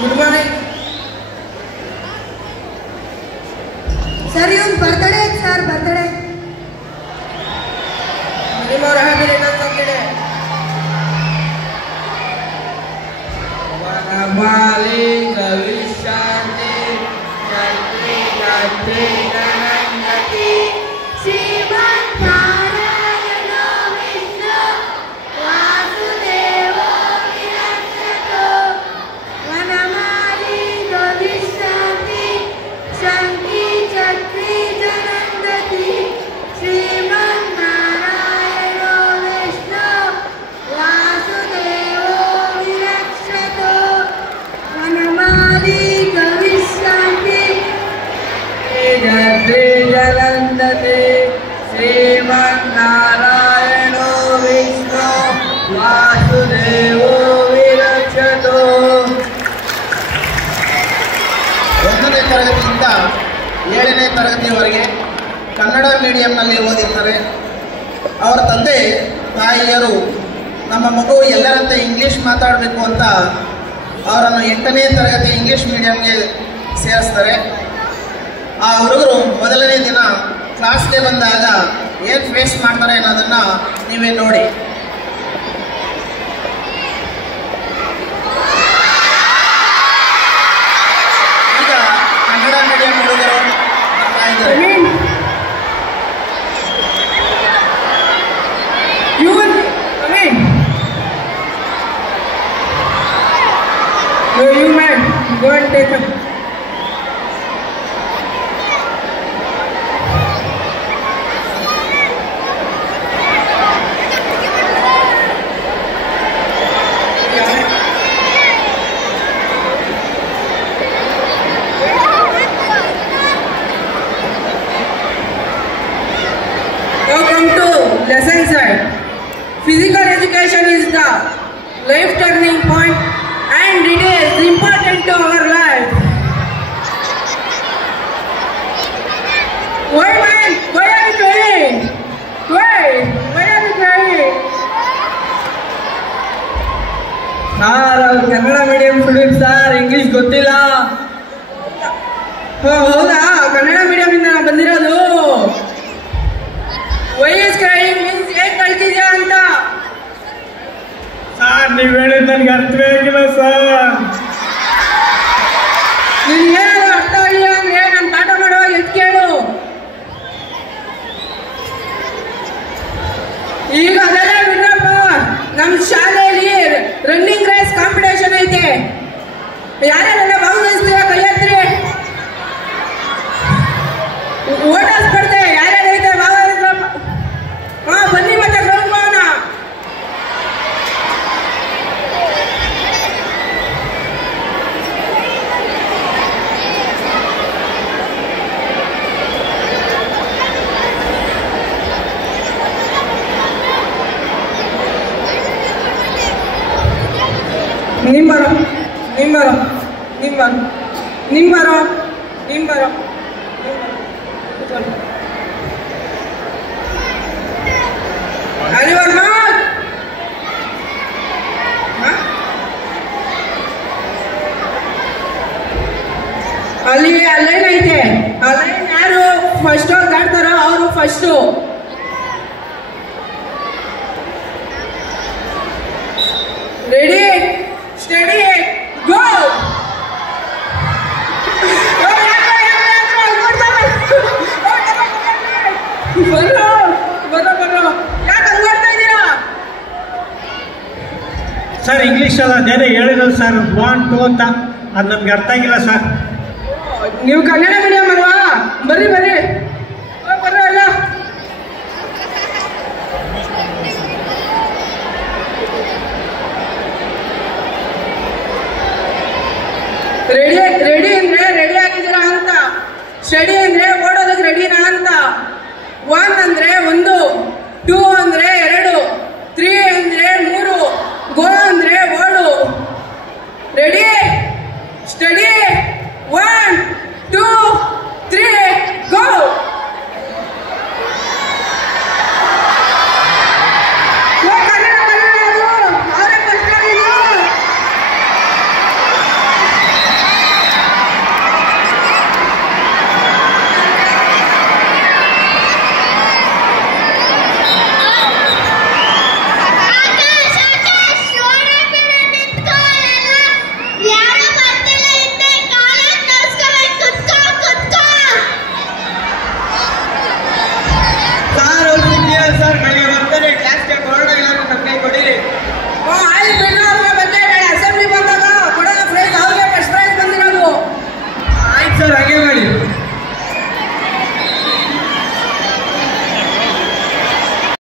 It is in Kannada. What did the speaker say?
Good morning sir. ಇವನ್ ಬರ್ತಡೇ ಸರ್, ಬರ್ತಡೇ. ನಿಮ್ಮವ್ರ happy returns of the day. ವನಮಾಲಿ ಕವಿಶಾಂತಿ ಶಾಂತಿ ಶಾಂತಿ ನನಂದತಿ ಶ್ರೀಮನ್ನಾರಾಯಣ ವಿಷ್ಣು ವಾಸುದೇವೋ ವಿರಕ್ಷತೋ ವನಮಾಲಿ ಗವಿಷ್ಠಾತಿ ಶಂಕಿ ಚಕ್ರಿ ಜನಂದತಿ ಶ್ರೀಮನ್ನಾರಾಯಣ ವಿಷ್ಣು ವಾಸುದೇವೋ ವಿರಕ್ಷತೋ ವನಮಾಲಿ ಗವಿಷ್ಠಾತಿ ಜಲಂದತೆ ಶ್ರೀಮನ್ನಾರಾಯಣೋ ವಿಷ್ಣು ವಾಸುದೇವೋ ವಿರಕ್ಷತೋ. 1ನೇ ತರಗತಿಯಿಂದ 7ನೇ ತರಗತಿಯವರೆಗೆ ಕನ್ನಡ ಮೀಡಿಯಂನಲ್ಲಿ ಓದಿರ್ತಾರೆ. ಅವರ ತಂದೆ ತಾಯಿಯರು ನಮ್ಮ ಮಗು ಎಲ್ಲರಂತೆ ಇಂಗ್ಲೀಷ್ ಮಾತಾಡಬೇಕು ಅಂತ ಅವರನ್ನು 8ನೇ ತರಗತಿ ಇಂಗ್ಲೀಷ್ ಮೀಡಿಯಂಗೆ ಸೇರಿಸ್ತಾರೆ. ಆ ಹುಡುಗರು ಮೊದಲನೇ ದಿನ ಕ್ಲಾಸ್ಗೆ ಬಂದಾಗ ಏನು ಫೇಸ್ ಮಾಡ್ತಾರೆ ಅನ್ನೋದನ್ನು ನೀವೇ ನೋಡಿ. ಈಗ ಕನ್ನಡ ಮೀಡಿಯಂ ಹುಡುಗರು ಬರ್ತಾ ಇದ್ದಾರೆ. You man, go and take him. Now come to lesson side. Physical education is the life turning point and it is important to our life. Why man? Why are you crying? Why are you crying? Sir, our Kannada medium student sir, English ಗೊತ್ತಿಲ್ಲ. ಹೌದಾ? ಕನ್ನಡ ಮೀಡಿಯಂ ಇಂದ ನಾನು ಬಂದಿರೋದು. Why is crying means ಏನ್ ಕಳ್ತಿದ್ಯಾ ಅಂತ. ಸರ್ ನೀವು ಹೇಳಿದ್ ನನಗೆ ಅರ್ಥವೇ ಆಗಿಲ್ಲ ಸರ್. ನಿನ್ಗೆ ಏನಾದ್ರು ಅರ್ಥ ಆಗಿಲ್ಲ ಅಂದ್ರೆ ನಾನು ಪಾಠ ಮಾಡುವಾಗ ಎತ್ ಕೇಳು. ಈಗ ಅದೆಲ್ಲ ಬಿಡ್ರಪ್ಪ. ನಮ್ಮ ಶಾಲೆಯಲ್ಲಿ ರನ್ನಿಂಗ್ ರೇಸ್ ಕಾಂಪಿಟೇಷನ್ ಐತೆ. ಯಾರ್ಯಾರೆಲ್ಲ ಭಾಗವಹಿಸ್ತೀರಾ ಕೈ ಎತ್ತಿರಿ. ಓಟ ಸ್ಪರ್ಧೆ ಯಾರ್ಯಾರು ಐತೆ ಭಾಗವಹಿಸ್ರಪ್ಪ. ಹಾ ಬನ್ನಿ ಮತ್ತೆ ಗ್ರೌಂಡ್ ಹೋಗೋಣ. ನಿಂಬರೋ ನಿಂಬರೋ ನಿಂಬರೋ ನಿಂಬರೋ ನಿಂಬರೋ ಅರಿವರ್ಮ ಅಲ್ಲಿ ಅಲ್ಲೇನ್ ಐತೆ. ಅಲ್ಲೇನ್ ಯಾರು ಫಸ್ಟ್ ದಾಟ್ತಾರೋ ಅವರು ಫಸ್ಟು. ರೆಡಿ ಸ್ಟಡಿ ಗೋ. ಬರೋ ಬರೋ ಬರೋ. ಯಾಕೆ ಹಂಗ್ ಮಾಡ್ತಾ ಇದ್ದೀರಾ? ಸರ್ ಇಂಗ್ಲೀಷ್ ಅಲ್ಲ ಅದೇನೇ ಹೇಳಿದ್ರು ಸರ್ 1 2 ಅಂತ. ಅದು ನಮ್ಗೆ ಅರ್ಥ ಆಗಿಲ್ಲ ಸರ್. ನೀವು ಕನ್ನಡ ಮೀಡಿಯಂ ಅಲ್ವಾ? ಬರ್ರಿ ಬರ್ರಿ ಬರ್ರಿ ಅಲ್ಲ. ರೆಡಿ ರೆಡಿ ಅಂದ್ರೆ ರೆಡಿ ಆಗಿದ್ದೀರಾ ಅಂತ. ಸ್ಟಡಿ ಅಂದ್ರೆ ಓಡೋದಕ್ಕೆ ರೆಡಿನಾ ಅಂತ. 1 ಅಂದ್ರೆ 1, 2 ಅಂದ್ರೆ 2, 3 ಅಂದ್ರೆ 3, ಗೋ ಅಂದ್ರೆ ಓಡು. ರೆಡಿ